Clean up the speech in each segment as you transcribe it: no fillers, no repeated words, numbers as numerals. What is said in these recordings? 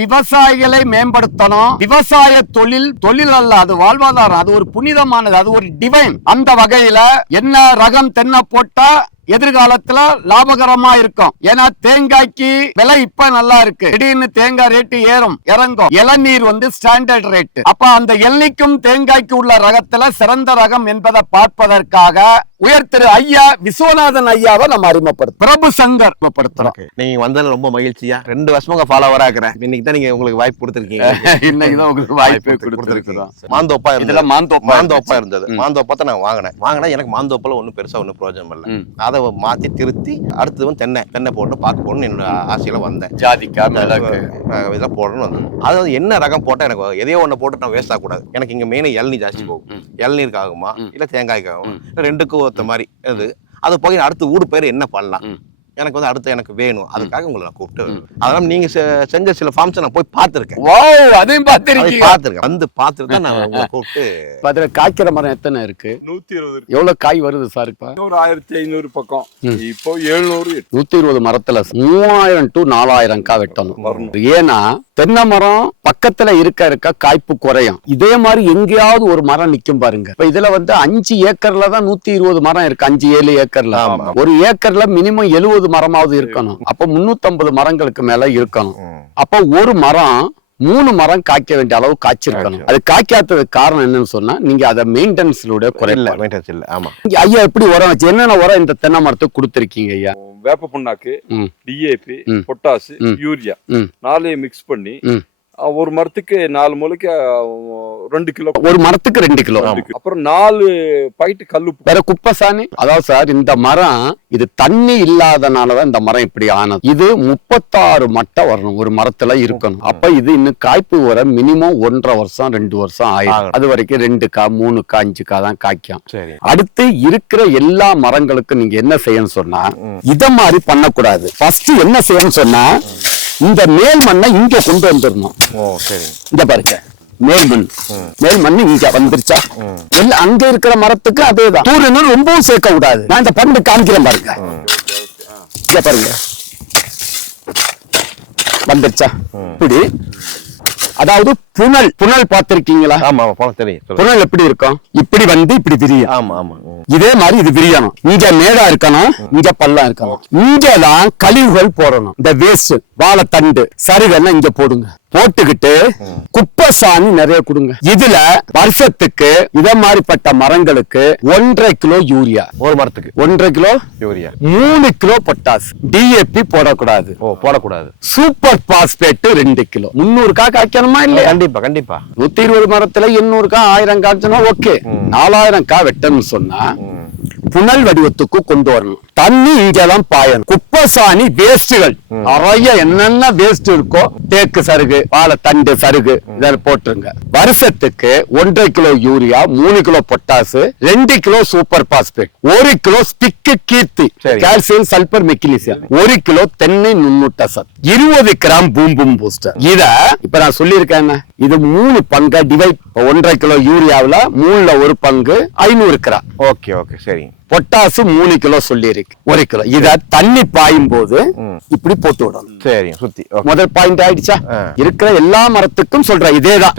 விவசாயிகளை மேம்படுத்தணும். விவசாய தொழில் அல்ல, அது வாழ்வாதாரம், அது ஒரு புனிதமானது, அது ஒரு டிவைன். அந்த வகையில என்ன ரகம் தென்னை போட்டா எதிர்காலத்துல லாபகரமா இருக்கும். ஏன்னா தேங்காய்க்கு விலை இப்ப நல்லா இருக்கு, திடீர்னு தேங்காய் ரேட்டு ஏறும் இறங்கும். இளநீர் ஸ்டாண்டர்ட் ரேட். அப்ப அந்த எல்லைக்கும் தேங்காய்க்கு உள்ள ரகத்துல சிறந்த ரகம் என்பதை பார்ப்பதற்காக உயர் திரு ஐயா விஸ்வநாதன் ஐயாவை நம்ம அறிமுகப்படுத்துறோம். பிரபு சங்கர் அறிமுகப்படுத்துறோம். நீங்க வந்ததுல ரொம்ப மகிழ்ச்சியா. 2 வருஷமா ஃபாலோவரா இருக்கிறேன். இன்னைக்கு தான் நீங்க உங்களுக்கு வாய்ப்பு கொடுத்திருக்கீங்க. இன்னைக்கு தான் உங்களுக்கு வாய்ப்பு கொடுத்திருக்கீங்க. மாந்தோப்பா இருந்தது. மாந்தோப்பா இருந்தது. மாந்தோப்பத்தை நான் வாங்கினேன். எனக்கு மாந்தோப்பால ஒன்றும் பெருசா ஒன்றும் பிரயோஜனம் இல்லை. அதை மாத்தி திருத்தி அடுத்தது தென்னை போடணும், பாக்கு போடணும் என்னோட ஆசையில வந்தேன். ஜாதிக்கா இதெல்லாம் போடணும் வந்தேன். அதாவது என்ன ரகம் போட்டா எனக்கு எதையோ ஒன்று போட்டு நான் வேஸ்ட் ஆகக்கூடாது. எனக்கு இங்க மெயினா இளநீர் ஜாஸ்தி போகும். இளநீருக்கு ஆகுமா இல்ல தேங்காய்க்கு ஆகும், ரெண்டுக்கும் ஒருத்த மாதிரி அது போய் அடுத்து ஊடு பேர் என்ன பண்ணலாம், எனக்கு அடுத்து எனக்கு வேணும். அதுக்காக உங்களை நான் கூப்பிட்டு அதெல்லாம் நீங்க செஞ்ச சில ஃபார்ம்ஸ் நான் போய் பார்த்திருக்கேன். அதையும் பார்த்திருக்கேன். வந்து பார்த்துட்டு தான் நான் உங்களை கூப்பிட்டு. காய்க்கிற மரம் எத்தனை இருக்கு? 120. எவ்வளவு காய் வருது சார்? இப்ப 1500 பக்கம், இப்போ 700. 120 மரத்துல 3000 to 4000 காய் வெட்டணும். ஏன்னா தென்னை மரம் பக்கத்துல இருக்க காய்ப்பு குறையும். இதே மாதிரி எங்கேயாவது ஒரு மரம் நிக்கும் பாருங்க. இப்ப இதுல 5 ஏக்கர்ல தான் 120 மரம் இருக்கு. 5-7 ஏக்கர்ல. ஒரு ஏக்கர்ல மினிமம் 70 மரமாவது இருக்கணும். அப்ப 350 மரங்களுக்கு மேல இருக்கணும். அப்ப ஒரு மரம் 3 மரம் காய்க்க வேண்டிய அளவு காய்ச்சிருக்கணும். அது காய்க்காததுக்கு காரணம் என்னன்னு சொன்னா நீங்க அதை மெயின்டெனன்ஸ்ல குறையில. ஐயா எப்படி உரம் வச்சு என்னென்ன உரம் இந்த தென்னை மரத்துக்கு கொடுத்திருக்கீங்க ஐயா? வேப்ப புண்ணாக்கு, டிஏபி, பொட்டாசு, யூரியா 4 மிக்ஸ் பண்ணி ஒரு மரத்துக்கு 4 மூலைக்கு 2 கிலோ. ஒரு மரத்துக்கு 2 கிலோ. அப்புறம் 4 பாக்கெட் கல்லுப்பு. வேற குப்பசாணி. அதாவது சார் இந்த மரம் இது தண்ணி இல்லாதனாலதான் இந்த மரம் இப்படி ஆனது. இது 36 மட்டை வரணும் ஒரு மரத்துல இருக்கணும். அப்ப இது இன்னும் காய்ப்பு வர மினிமம் 1.5 வருஷம் 2 வருஷம் ஆயிடும். அது வரைக்கும் 2 கா 3 கா 5 கா தான் காய்க்கும். அடுத்து இருக்கிற எல்லா மரங்களுக்கும் நீங்க என்ன செய்யணும் சொன்னா இத மாதிரி பண்ணக்கூடாது. ஃபர்ஸ்ட் என்ன செய்யணும் சொன்னா இந்த மேல் மண்ணை இங்க கொண்டு வந்துடணும். இங்க பாருங்க மேல் மண் இங்க வந்துருச்சா? எல்லாம் அங்க இருக்கிற மரத்துக்கு அதேதான். தூரணும் ரொம்பவும் சேர்க்க கூடாது. நான் இந்த பண்டு காமிக்கிறேன் பாருங்க. இங்க பாருங்க வந்துருச்சா? இப்படி அதாவது புனல் பார்த்திருக்கீங்களா? புனல் எப்படி இருக்கும்? இப்படி இப்படி விரியும். இதே மாதிரி இது விரியணும். இங்க மேடா இருக்கணும், இங்க பள்ளம் இருக்கணும். இங்கதான் கழிவுகள் போடணும். இந்த வேஸ்ட் வாழைத்தண்டு சருகெல்லாம் இங்க போடுங்க. போட்டுக்கிட்டு குப்பை சாணி நிறைய கொடுங்க. இதுல வருஷத்துக்கு இத மாதிரிப்பட்ட மரங்களுக்கு 1.5 கிலோ யூரியா, ஒரு மரத்துக்கு 1.5 kilo urea, 3 kilo potash. DAP போடக்கூடாது. Super phosphate 2 kilo. 300 காய் காய்க்கணுமா இல்ல? கண்டிப்பா 120 மரத்துல 800 காய் 1000 காய்ச்சனா ஓகே. 4000 காய் வெட்டணும்னு சொன்னா புனல் வடிவத்துக்கு கொண்டு வரணும். தண்ணி இங்கெல்லாம் பாயணும். குப்பை சாணி வேஸ்டுகள் நிறைய என்னென்ன வேஸ்ட் இருக்கோ தேக்கு சருகு வாழை தண்டு சருகு இதெல்லாம் போட்டுருங்க. வருஷத்துக்கு 1.5 kilo urea, 3 kilo potash, 2 kilo super phosphate, 1 kilo SPIC Keerthi calcium sulphur magnesium, 1 kilo தென்னை நுண்ணூட்ட சத்து, 20 கிராம் பூம் பூஸ்டர். இத இப்ப நான் சொல்லியிருக்கேன். இது 3 பங்கா டிவைட். 1.5 கிலோ யூரியாவில 3ல 1 பங்கு 500 கிராம். ஓகே சரி. பொட்டாசு 3 கிலோ சொல்லி இருக்கு. 1 கிலோ. இத தண்ணி பாயும் போது இப்படி போட்டு விடணும். சரி சுத்தி. முதல் பாயிண்ட் ஆயிடுச்சா? இருக்கிற எல்லா மரத்துக்கும் சொல்றேன் இதேதான்.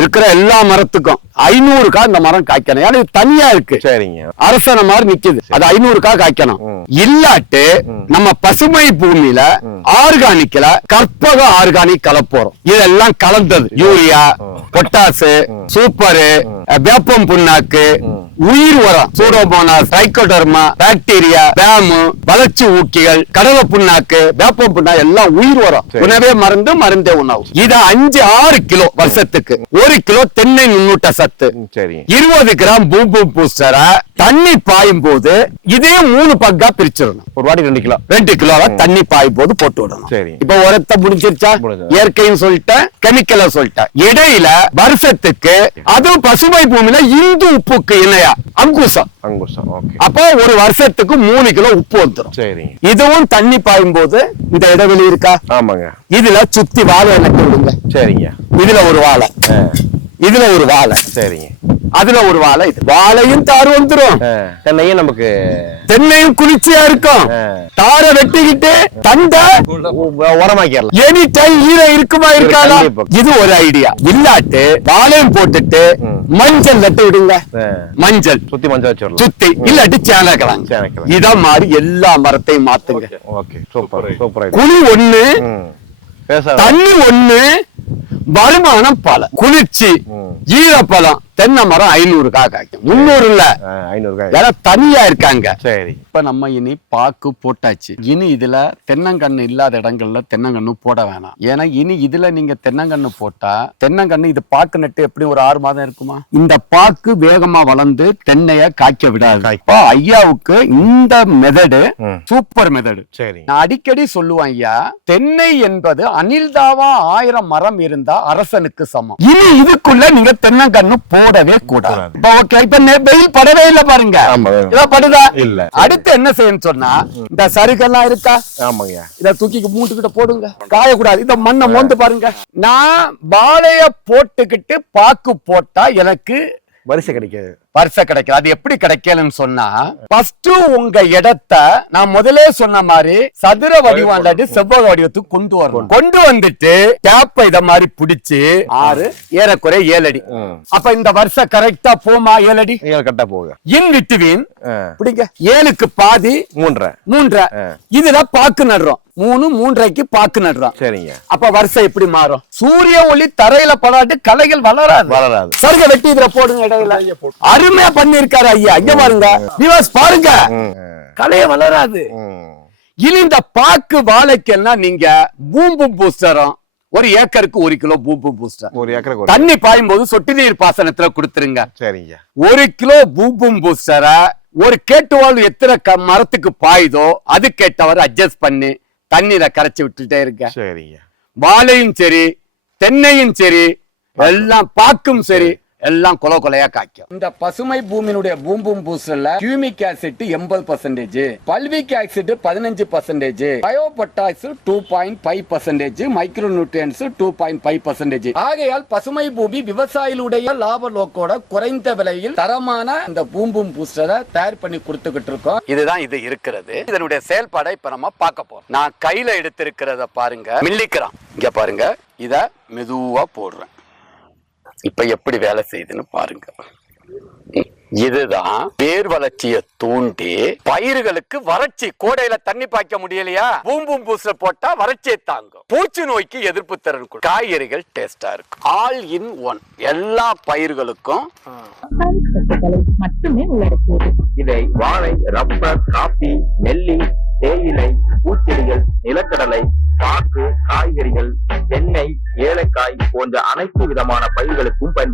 இருக்கிற எல்லா மரத்துக்கும் 500 காய் இந்த மரம் காய்க்கணும். ஏன்னா இது தனியா இருக்கு. அரசன மாதிரி நிக்குது. அது 500 காய் காய்க்கணும். இல்லாட்டு நம்ம பசுமை பூமியில ஆர்கானிக்ல கற்பக ஆர்கானிக் கலப்போறோம். இதெல்லாம் கலந்தது யூரியா, பொட்டாசு, சூப்பரு, வேப்பம் புண்ணாக்கு, உயிர் உரம் சூடோமோனாஸ், ட்ரைகோடர்மா, பாக்டீரியா, பேமு, வளர்ச்சி ஊக்கிகள், கடலை புண்ணாக்கு, வேப்பம் புண்ணாக்கு எல்லாம் உயிர் உரம். உணவே மருந்தே உணவு. இது 5-6 கிலோ வருஷத்துக்கு. 1 கிலோ தென்னை நுண்ணூட்ட சத்து, 20 கிராம் பூம் பூஸ்டரை தண்ணி பாயும் போது இதே 3 பங்கா பிரிச்சிடணும். ஒரு வாட்டி 2 கிலோ தண்ணி பாயும் போது போட்டு விடணும். இப்ப உரத்தை முடிஞ்சிருச்சா? இயற்கைன்னு சொல்லிட்டேன், கெமிக்கல சொல்லிட்டேன். இடையில வருஷத்துக்கு அதுவும் பசுமை பூமியில இந்து உப்புக்கு இணையா அங்குசம். அப்போ ஒரு வருஷத்துக்கு 3 கிலோ உப்பு வந்துடும். இதுவும் தண்ணி பாயும் போது இந்த இடைவெளி இருக்கா? ஆமாங்க. இதுல சுத்தி வாழை நட்டு விடுங்க. சரிங்க. இதுல ஒரு வாழை, இதுல ஒரு வாழை, சரிங்க. அதுல ஒரு வாழை. இது வாழையும் தார் வந்துரும், தென்னையும் நமக்கு தென்னையும் குளிர்ச்சியா இருக்கும். தாரை வெட்டிக்கிட்டு தண்டை உரமாக்கிடலாம். எனி டைம் ஈரம் இருக்குமா இருக்காதா? கண்டிப்பா. இது ஒரு ஐடியா. இல்லாட்டு வாழையும் போட்டுட்டு மஞ்சள் நட்டு விடுங்க. மஞ்சள் சுத்தி மஞ்சள் வச்சிடலாம். சுத்தி இல்லாட்டி சேனக்கலாம். இத மாதிரி எல்லா மரத்தையும் மாத்துங்க. Okay, super super. குழி ஒண்ணு, தண்ணி ஒண்ணு, வருமானம் பல. குளிர்ச்சி, ஈரப்பழம். தென்னை மரம் 500 காய்க்கும், 300 இல்ல 500. தனியா இருக்காங்க. சரி, இப்ப நம்ம இனி பாக்கு போட்டாச்சு. இனி இதுல தென்னங்கண்ணு இல்லாத இடங்கள்ல தென்னங்கண்ணு போட வேணாம். ஏன்னா இனி இதுல நீங்க தென்னங்கண்ணு போட்டா, தென்னங்கண்ணு இது பாக்கு நட்டு எப்படி ஒரு 6 மாதம் இருக்குமா? இந்த பாக்கு வேகமா வளர்ந்து தென்னைய காய்க்க விடாது. இப்ப ஐயாவுக்கு இந்த மெதடு சூப்பர் மெதடு. சரி, நான் அடிக்கடி சொல்லுவேன் ஐயா, தென்னை என்பது அணில்தாவா 1000 மரம் இருந்தா அரசனுக்கு சமம். இனி இதுக்குள்ள நீங்க தென்னங்கண்ணு போடவே கூடாது. இப்ப வெயில் படவே இல்ல பாருங்க. படுதா இல்ல. அடுத்து என்ன செய்யணும் சொன்னா, இந்த சருகெல்லாம் இருக்கா, இத தூக்கி மூட்டுக்கிட்ட போடுங்க, காயக்கூடாது. இந்த மண்ணை மோந்து பாருங்க. நான் வாழைய போட்டுக்கிட்டு பாக்கு போட்டா எனக்கு வரிசை கிடைக்காது. வரிசை கிடைக்காது. அது எப்படி கிடைக்கலன்னு சொன்னா, ஃபர்ஸ்ட் உங்க இடத்தை நான் முதலே சொன்ன மாதிரி சதுர வடிவம் இல்லாட்டி செவ்வக வடிவத்துக்கு கொண்டு வரணும். கொண்டு வந்துட்டு கேப்ப இத மாதிரி பிடிச்சு 6 ஏறக்குறை 7 அடி. அப்ப இந்த வருஷம் கரெக்டா போமா? 7 அடி கரெக்டா போகுது. இன் விட்டுவீன் பிடிங்க. 7க்கு பாதி 3.5. இதுல பாக்கு நடுறோம். 3 3.5க்கு பாக்கு நடுறோம். சரிங்க. அப்ப வருஷம் எப்படி மாறும்? சூரிய ஒளி தரையில படாட்டு கலைகள் வளராது. சருக வெட்டி இதுல போடுங்க. இடையில அருமையா பண்ணி இருக்காரு ஐயா. இங்க பாருங்க, வியூவர்ஸ் பாருங்க, கலைய வளராது. இனி இந்த பாக்கு வாழைக்கெல்லாம் நீங்க பூம்பும் பூஸ்டரும் 1 ஏக்கருக்கு 1 கிலோ பூம்பும் பூஸ்டர் 1 ஏக்கருக்கு தண்ணி பாயும் போது சொட்டு நீர் பாசனத்துல கொடுத்துருங்க. சரிங்க. 1 கிலோ பூம்பும் பூஸ்டரை ஒரு கேட்டுவாள் எத்தனை மரத்துக்கு பாயுதோ அது கேட்டவர் அட்ஜஸ்ட் பண்ணி தண்ணீரை கரைச்சி விட்டுட்டே இருக்க. சரிங்க. வாழையும் சரி, தென்னையும் சரி, எல்லாம் பாக்கும் சரி, எல்லாம் கொலையா காய்க்கும். இந்த பசுமை பூமியினுடைய பூம்பும் பூஸ்டர்ல humic acid 80%, fulvic acid 15%, bio potash 2.5%, micro nutrients 2.5%. ஆகையால் பசுமை பூமி விவசாயிகளுடைய லாப நோக்கோட குறைந்த விலையில் தரமான இந்த பூம்பும் பூஸ்டரை தயார் பண்ணி கொடுத்துக்கிட்டு இருக்கோம். இதுதான் இது இருக்கிறது. இதனுடைய செயல்பாடை இப்ப நம்ம பார்க்க போறோம். நான் கையில எடுத்திருக்கிறத பாருங்க, மில்லிக்கிறான். இங்க பாருங்க, இத மெதுவா போடுறேன். இப்ப எப்படி வேலை செய்யுதுன்னு பாருங்க. இதுதான் வேர் வளர்ச்சியை தூண்டி பயிர்களுக்கு வறட்சி, கோடையில தண்ணி பாய்க்க முடியலையா, பூம்பும் பூஸ்டர் போட்டா வறட்சியை தாங்கும், பூச்சி நோய்க்கு எதிர்ப்பு திறன், காய்கறிகள் டேஸ்டா இருக்கும். ஆல் இன் ஒன், எல்லா பயிர்களுக்கும் மட்டுமே உள்ளடக்கியது. இதை வாழை, ரப்பர், காபி, நெல்லி, தேயிலை, பூச்செடிகள், நிலக்கடலை, பாக்கு, காய்கறிகள், தென்னை, ஏலக்காய் போன்ற அனைத்து விதமான பயிர்களுக்கும் பயன்படுத்த